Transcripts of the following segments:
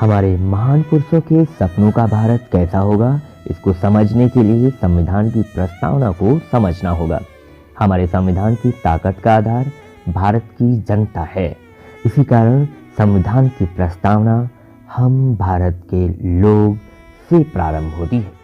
हमारे महान पुरुषों के सपनों का भारत कैसा होगा, इसको समझने के लिए संविधान की प्रस्तावना को समझना होगा। हमारे संविधान की ताकत का आधार भारत की जनता है। इसी कारण संविधान की प्रस्तावना हम भारत के लोग से प्रारंभ होती है।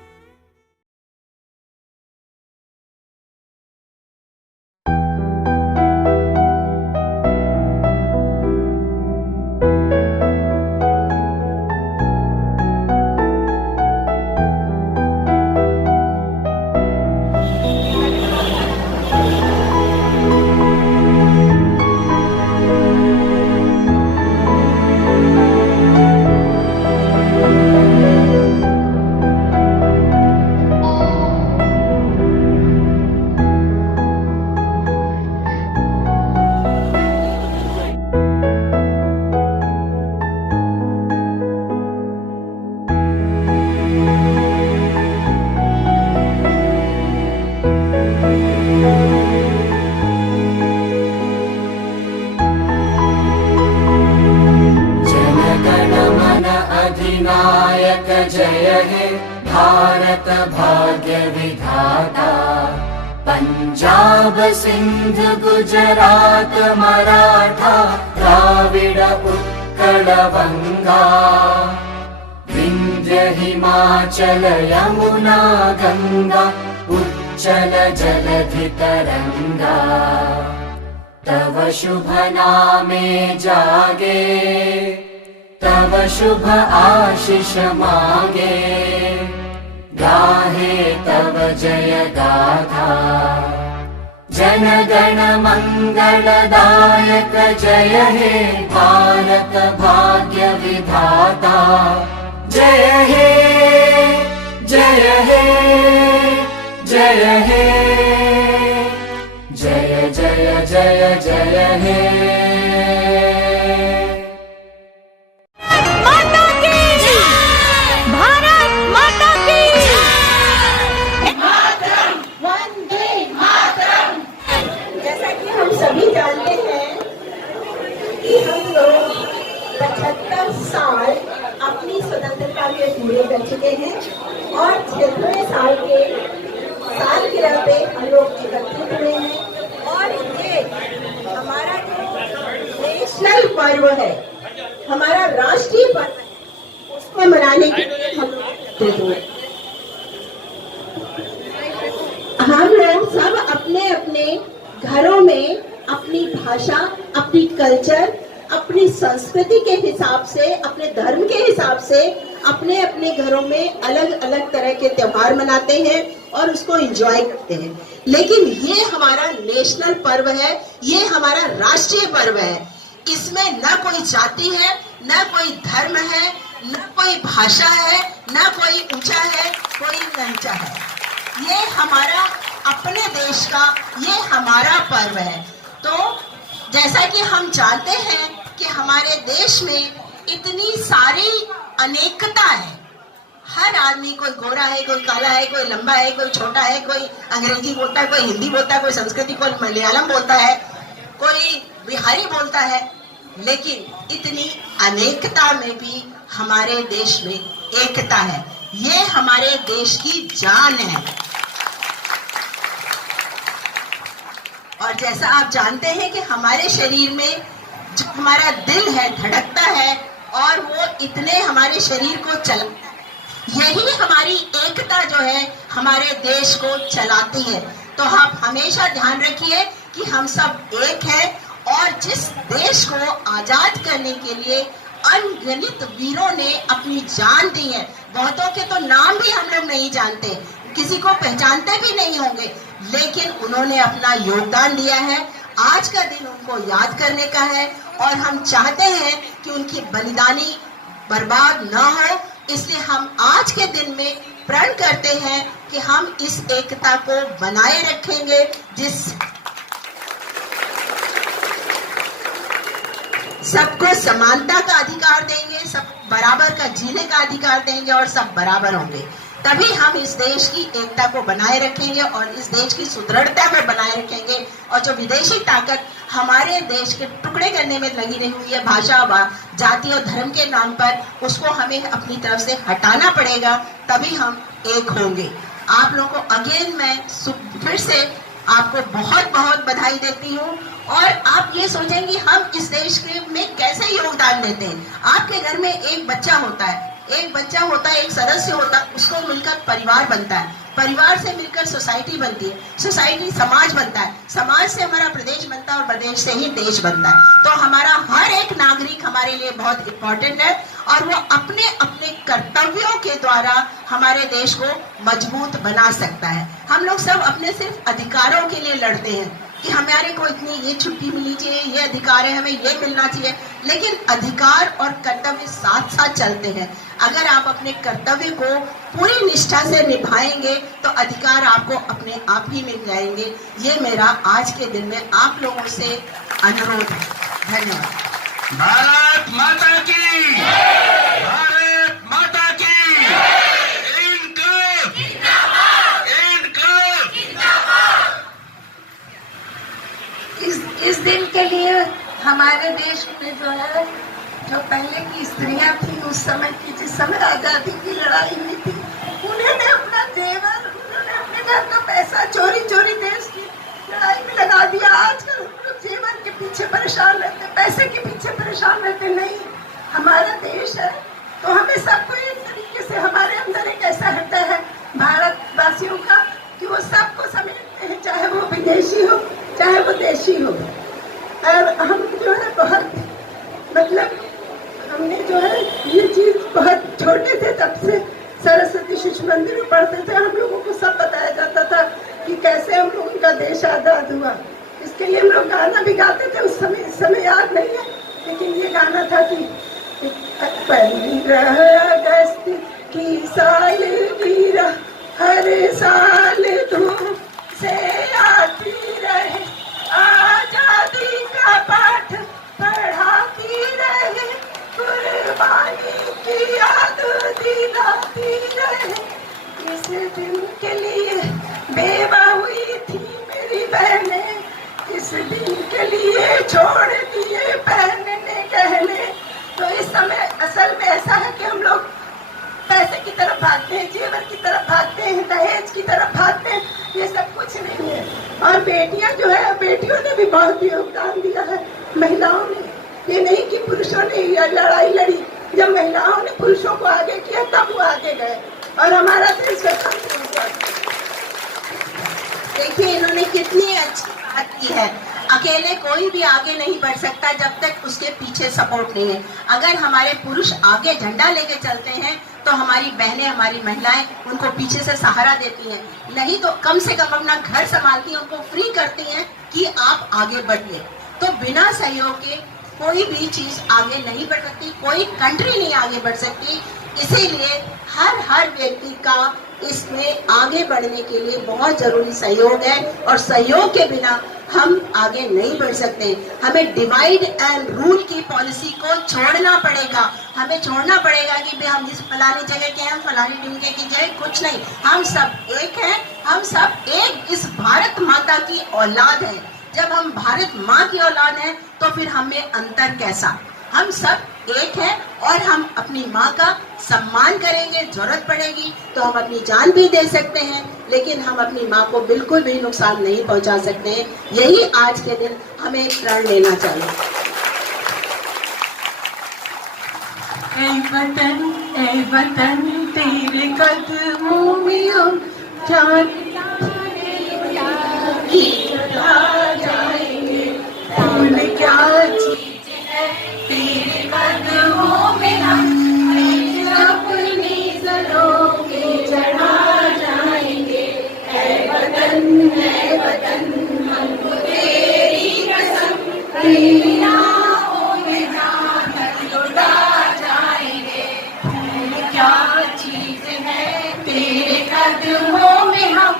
नायक जय हे भारत भाग्य विधाता। पंजाब सिंध गुजरात मराठा द्राविड उत्कल बंगा। विंध्य हिमाचल यमुना गंगा उच्चल जलधि तरंगा। तव शुभ नामे जागे तव शुभ आशीष मांगे। गाहे तव जय गाथा जन गण मंगलदायक जय हे भारत भाग्य विधाता। जय हे जय हे जय हे जय जय जय जय हे। सभी जानते हैं कि हम लोग 75 साल अपनी स्वतंत्रता के पूरे कर चुके हैं और 76वें साल के सालगिरह पे हम लोग एकत्रित हुए हैं। और ये हमारा जो नेशनल पर्व है, हमारा राष्ट्रीय पर्व है, उसको मनाने के लिए हम लोग सब अपने अपने घरों में अपनी भाषा, अपनी कल्चर, अपनी संस्कृति के हिसाब से, अपने धर्म के हिसाब से अपने अपने घरों में अलग अलग तरह के त्योहार मनाते हैं और उसको एंजॉय करते हैं। लेकिन ये हमारा नेशनल पर्व है, ये हमारा राष्ट्रीय पर्व है। इसमें न कोई जाति है, न कोई धर्म है, न कोई भाषा है, न कोई ऊंचा है, कोई नीचा है। ये हमारा अपने देश का, ये हमारा पर्व है। तो जैसा कि हम जानते हैं कि हमारे देश में इतनी सारी अनेकता है। हर आदमी, कोई गोरा है, कोई काला है, कोई लंबा है, कोई छोटा है, कोई अंग्रेजी बोलता है, कोई हिंदी बोलता है, कोई संस्कृति, कोई मलयालम बोलता है, कोई बिहारी बोलता है। लेकिन इतनी अनेकता में भी हमारे देश में एकता है। ये हमारे देश की जान है। और जैसा आप जानते हैं कि हमारे शरीर में जो हमारा दिल है धड़कता है और वो इतने हमारे शरीर को चलाता है। यही हमारी एकता जो है हमारे देश को चलाती है। तो आप हमेशा ध्यान रखिए कि हम सब एक हैं और जिस देश को आजाद करने के लिए अनगिनत वीरों ने अपनी जान दी है। बहुतों के तो नाम भी हम लोग नहीं जानते, किसी को पहचानते भी नहीं होंगे, लेकिन उन्होंने अपना योगदान दिया है। आज का दिन उनको याद करने का है और हम चाहते हैं कि उनकी बलिदानी बर्बाद न हो। इसलिए हम आज के दिन में प्रण करते हैं कि हम इस एकता को बनाए रखेंगे, जिस सबको समानता का अधिकार देंगे, सब बराबर का जीने का अधिकार देंगे और सब बराबर होंगे। तभी हम इस देश की एकता को बनाए रखेंगे और इस देश की सुदृढ़ता को बनाए रखेंगे। और जो विदेशी ताकत हमारे देश के टुकड़े करने में लगी रही हुई है भाषा व जाति और धर्म के नाम पर, उसको हमें अपनी तरफ से हटाना पड़ेगा, तभी हम एक होंगे। आप लोगों को अगेन मैं फिर से आपको बहुत बहुत बधाई देती हूँ। और आप ये सोचेंगे हम इस देश के में कैसे योगदान देते हैं। आपके घर में एक बच्चा होता है, एक सदस्य होता है, उसको मिलकर परिवार बनता है, परिवार से मिलकर सोसाइटी बनती है, सोसाइटी समाज बनता है, समाज से हमारा प्रदेश बनता है और प्रदेश से ही देश बनता है। तो हमारा हर एक नागरिक हमारे लिए बहुत इम्पोर्टेंट है और वो अपने अपने कर्तव्यों के द्वारा हमारे देश को मजबूत बना सकता है। हम लोग सब अपने सिर्फ अधिकारों के लिए लड़ते हैं कि हमारे को इतनी ये छुट्टी मिलनी चाहिए, ये अधिकार है, हमें ये मिलना चाहिए, लेकिन अधिकार और कर्तव्य साथ साथ चलते हैं। अगर आप अपने कर्तव्य को पूरी निष्ठा से निभाएंगे तो अधिकार आपको अपने आप ही मिल जाएंगे। ये मेरा आज के दिन में आप लोगों से अनुरोध है। धन्यवाद। भारत माता की, भारत माता की, इनकलाब, इनकलाब। इस दिन के लिए हमारे देश में जो पहले की स्त्रियां थी, उस समय की, जिस समय आजादी की लड़ाई हुई थी, उन्होंने अपना जेवर, उन्होंने अपने घर का पैसा चोरी चोरी देश की लड़ाई में लगा दिया। आजकल हम लोग जेवर के पीछे परेशान रहते, पैसे के पीछे परेशान रहते। नहीं, हमारा देश है तो हमें सबको एक तरीके से, हमारे अंदर एक ऐसा हृदय है भारतवासियों का कि वो सबको समेटते हैं, चाहे वो विदेशी हो चाहे वो देशी हो। और हम जो है बहुत, मतलब हमने जो है ये चीज बहुत छोटे थे तब से सरस्वती शिशु मंदिर में पढ़ते थे, हम लोगों को सब बताया जाता था कि कैसे हम लोगों का देश आजाद हुआ। इसके लिए हम लोग गाना भी गाते थे उस समय, इस समय याद नहीं है, लेकिन ये गाना था कि 15 अगस्त की सालगिरह हर साल धूम से आती रहे, आजादी का पाठ पढ़ाती रहे, कुर्बानी की याद दिलाती रहे। इस दिन के लिए बेवा हुई थी मेरी बहनें, इस दिन के लिए छोड़ दिए पहनने गहने। तो इस समय असल में ऐसा है कि हम लोग पैसे की तरफ भागते हैं, जेवर की तरफ भागते हैं, दहेज की तरफ भागते हैं, ये सब कुछ नहीं है। और बेटियां जो है, बेटियों ने भी बहुत योगदान दिया है, महिलाओं ने। ये नहीं कि पुरुषों ने लड़ाई लड़ी, जब महिलाओं ने पुरुषों को आगे किया तब वो आगे गए और हमारा देश स्वतंत्र हुआ। देखिए इन्होंने कितनी अच्छी बात की है। अकेले कोई भी आगे नहीं बढ़ सकता जब तक उसके पीछे सपोर्ट नहीं है। अगर हमारे पुरुष आगे झंडा लेके चलते हैं तो हमारी बहनें, हमारी महिलाएं उनको पीछे से सहारा देती हैं, नहीं तो कम से कम अपना घर संभालती हैं, उनको फ्री करती हैं कि आप आगे बढ़िए। तो बिना सहयोग के कोई भी चीज आगे नहीं बढ़ सकती, कोई कंट्री नहीं आगे बढ़ सकती। इसीलिए हर व्यक्ति का इसमें आगे बढ़ने के लिए बहुत जरूरी सहयोग है और सहयोग के बिना हम आगे नहीं बढ़ सकते। हमें डिवाइड एंड रूल की पॉलिसी को छोड़ना पड़ेगा। हमें छोड़ना पड़ेगा कि भाई हम जिस फलानी जगह के हैं, फलानी टिमके की जगह कुछ नहीं, हम सब एक हैं, हम सब एक इस भारत माता की औलाद हैं। जब हम भारत माँ की औलाद हैं तो फिर हमें अंतर कैसा? हम सब एक हैं और हम अपनी माँ का सम्मान करेंगे। जरूरत पड़ेगी तो हम अपनी जान भी दे सकते हैं, लेकिन हम अपनी माँ को बिल्कुल भी नुकसान नहीं पहुंचा सकते हैं। यही आज के दिन हमें प्रण लेना चाहिए। ऐ वतन तेरे कदमों में हम जाएंगे, फूल क्या चीज है तेरे कदमों में, हम अपनी सरों के चढ़ा जाएंगे। ऐ वतन हमको तेरी कसम, तेरी आँखों में जान लुटा जाएंगे। फूल क्या चीज है तेरे कदमों में, हम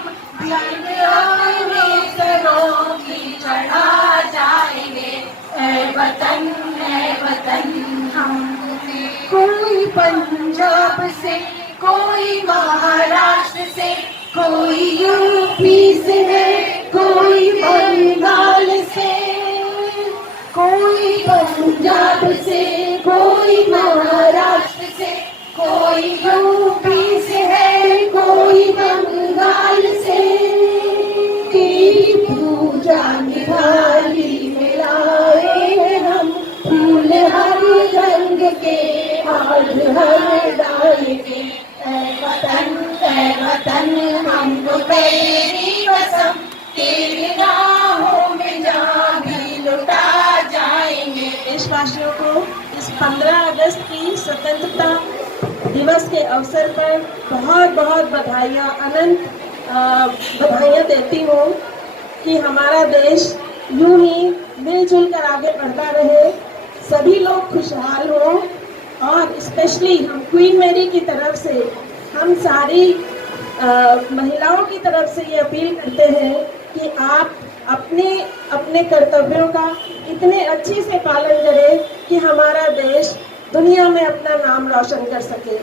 अपने सरों की चढ़ा जाएंगे। ऐ वतन हम, कोई पंजाब से, कोई महाराष्ट्र से, कोई यूपी से है, कोई बंगाल से, कोई पंजाब से, कोई महाराष्ट्र से, कोई यूपी से है, कोई बंगाल से। तेरी पूजा निराली में लाए हैं हम, फूल हर रंग के, हार हर डाल के। ऐ वतन हमको तेरी कसम, तेरी राहों में जहाँ भी लुटा जाएंगे। देशवासियों को इस 15 अगस्त की स्वतंत्रता दिवस के अवसर पर बहुत बहुत बधाइयाँ, अनंत बधाइयाँ देती हूँ कि हमारा देश यूं ही मिलजुल कर आगे बढ़ता रहे, सभी लोग खुशहाल हों। और स्पेशली हम क्वीन मैरी की तरफ से, हम सारी महिलाओं की तरफ से ये अपील करते हैं कि आप अपने अपने कर्तव्यों का इतने अच्छे से पालन करें कि हमारा देश दुनिया में अपना नाम रोशन कर सके।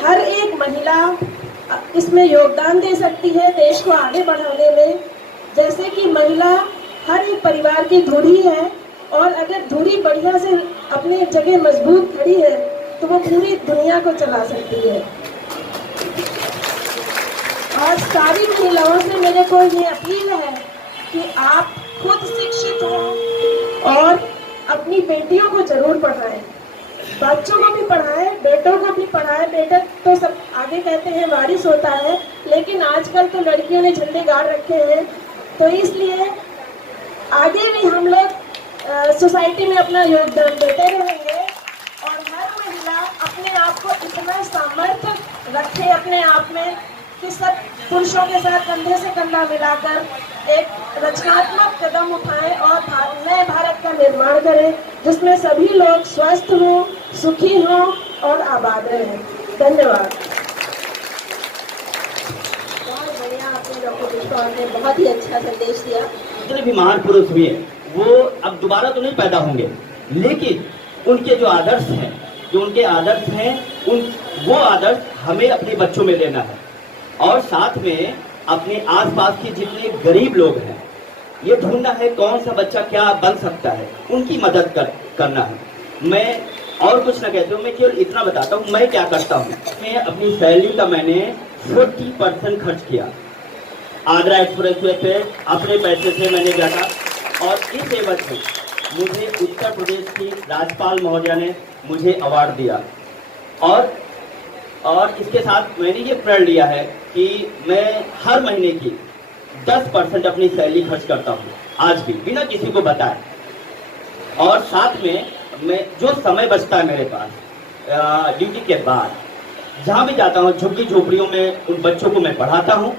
हर एक महिला इसमें योगदान दे सकती है देश को आगे बढ़ाने में। जैसे कि महिला हर एक परिवार की धुरी है, और अगर धुरी बढ़िया से अपने जगह मजबूत खड़ी है तो वो पूरी दुनिया को चला सकती है। और सारी महिलाओं से मेरे को ये अपील है कि आप खुद शिक्षित हो और अपनी बेटियों को जरूर पढ़ाएं, बच्चों को भी पढ़ाएं, बेटों को भी पढ़ाएं। बेटा तो सब आगे कहते हैं वारिस होता है, लेकिन आजकल तो लड़कियों ने झंडे गाड़ रखे हैं। तो इसलिए आगे भी हम लोग सोसाइटी में अपना योगदान देते रहेंगे, और हर महिला अपने आप को इतना सामर्थ्य रखे अपने आप में कि सब पुरुषों के साथ कंधे से कंधा मिलाकर एक रचनात्मक कदम उठाएं और नए भारत का निर्माण करें, जिसमें सभी लोग स्वस्थ हों, सुखी हों और आबाद रहें। धन्यवाद। बहुत बढ़िया, आपने डॉक्टर पुष्पा ने बहुत ही अच्छा संदेश दिया। जितने भी महान पुरुष हुए वो अब दोबारा तो नहीं पैदा होंगे, लेकिन उनके जो आदर्श हैं, जो उनके आदर्श हैं, वो आदर्श हमें अपने बच्चों में लेना है। और साथ में अपने आसपास के जितने गरीब लोग हैं, ये ढूंढना है कौन सा बच्चा क्या बन सकता है, उनकी मदद करना है। मैं और कुछ ना कहता हूँ, मैं केवल इतना बताता हूँ मैं क्या करता हूँ। मैं अपनी सैलरी का मैंने 40% खर्च किया। आगरा एक्सप्रेसवे पे अपने पैसे से मैंने जाता, और इस एवज में मुझे उत्तर प्रदेश की राज्यपाल महोदया ने मुझे अवार्ड दिया। और इसके साथ मैंने ये प्रण लिया है कि मैं हर महीने की 10% अपनी सैलरी खर्च करता हूँ, आज भी बिना किसी को बताए। और साथ में मैं जो समय बचता है मेरे पास ड्यूटी के बाद, जहाँ भी जाता हूँ झुग्गी झोपड़ियों में उन बच्चों को मैं पढ़ाता हूँ,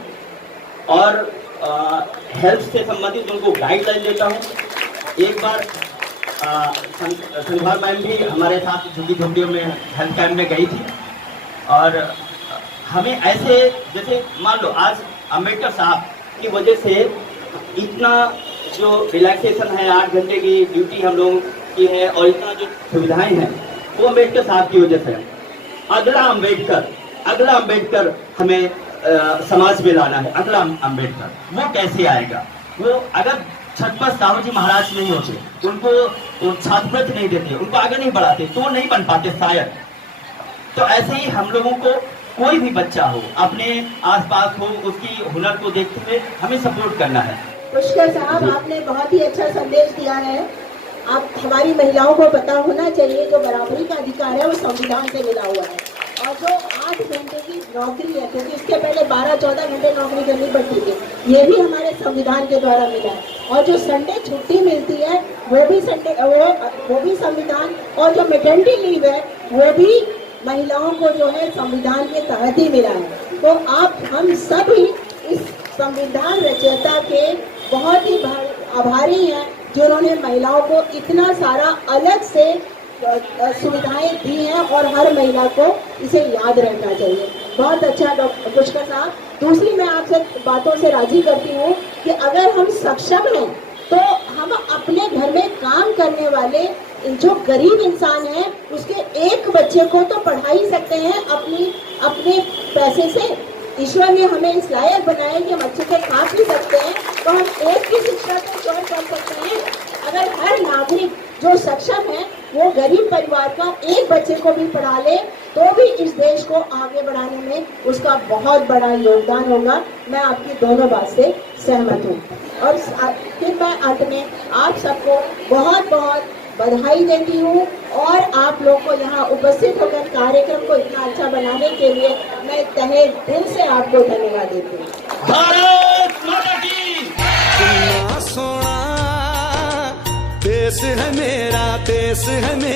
और हेल्थ से संबंधित उनको गाइडलाइन देता हूँ। एक बार संघवार मैम भी हमारे साथ झुग्गी झोपड़ियों में हेल्थ कैंप में गई थी, और हमें ऐसे जैसे मान लो आज अम्बेडकर साहब की वजह से इतना जो रिलैक्सेशन है, 8 घंटे की ड्यूटी हम लोगों की है, और इतना जो सुविधाएं हैं वो अम्बेडकर साहब की वजह से है। अगला अम्बेडकर हमें समाज में लाना है। अगला अम्बेडकर वो कैसे आएगा? वो अगर छत्रपति साहू जी महाराज नहीं होते, उनको छात्रवृत्ति नहीं देते, उनको आगे नहीं बढ़ाते, तो वो नहीं बन पाते शायद। तो ऐसे ही हम लोगों को कोई भी बच्चा हो, अपने आसपास हो, उसकी हुनर को देखते हुए हमें सपोर्ट करना है। पुष्कर साहब, आपने बहुत ही अच्छा संदेश दिया है। आप हमारी महिलाओं को पता होना चाहिए जो बराबरी का अधिकार है वो संविधान से मिला हुआ है, और जो 8 घंटे की नौकरी है, क्योंकि इसके पहले 12-14 घंटे नौकरी करनी पड़ती थी, ये भी हमारे संविधान के द्वारा मिला है। और जो संडे छुट्टी मिलती है वो भी संविधान, और जो मैटरनिटी लीव है वो भी महिलाओं को जो है संविधान के तहत ही मिला है। तो आप हम सभी इस संविधान रचयिता के बहुत ही आभारी हैं जिन्होंने महिलाओं को इतना सारा अलग से सुविधाएं दी हैं, और हर महिला को इसे याद रखना चाहिए। बहुत अच्छा डॉक्टर पुष्कर साहब। दूसरी, मैं आपसे बातों से राजी करती हूँ कि अगर हम सक्षम हैं तो हम अपने घर में काम करने वाले जो गरीब इंसान है उसके एक बच्चे को तो पढ़ा ही सकते हैं अपने पैसे से। ईश्वर ने हमें इस लायक बनाया कि हम अच्छे से खा पी सकते हैं, तो हम एक की शिक्षा को ज्वाइन कर सकते हैं। अगर हर नागरिक जो सक्षम है वो गरीब परिवार का एक बच्चे को भी पढ़ा ले तो भी इस देश को आगे बढ़ाने में उसका बहुत बड़ा योगदान होगा। मैं आपकी दोनों बात से सहमत हूँ। और फिर मैं अंत में आप सबको बहुत बहुत बधाई देती हूँ और आप लोग को यहाँ उपस्थित होकर कार्यक्रम को इतना अच्छा बनाने के लिए मैं तहे दिल से आपको धन्यवाद देती हूँ। भारत माता की कितना सोना देश है मेरा, देश है मेरा।